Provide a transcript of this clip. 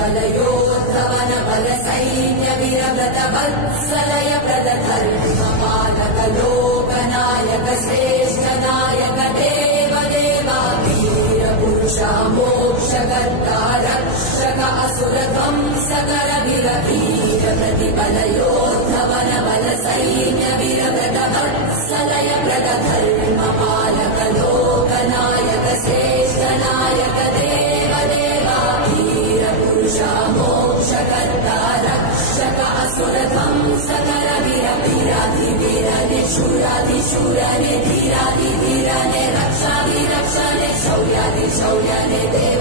बलयोद्धवन बल सैन्य विरव्रत वत्सलय प्रदधर्म पालक लोकनायक श्रेष्ठ नायक देव देवा वीर पुरुषा मोक्षकर्ता रक्षक असुर ध्वंसकर वीर प्रतिबल योद्धवन बल सैन्य विरव्रत वत्सलय प्रदधर्म पालक लोकनायक श्रेष्ठ नायक देव देवा वीर पुरुषा मोक्षकर्ता रक्षक असुर ध्वंसकर वीराधिवीर निशूराधिशूर निधीराधिधीर रक्षाधिरक्षणे शौर्याधिशौर्य देव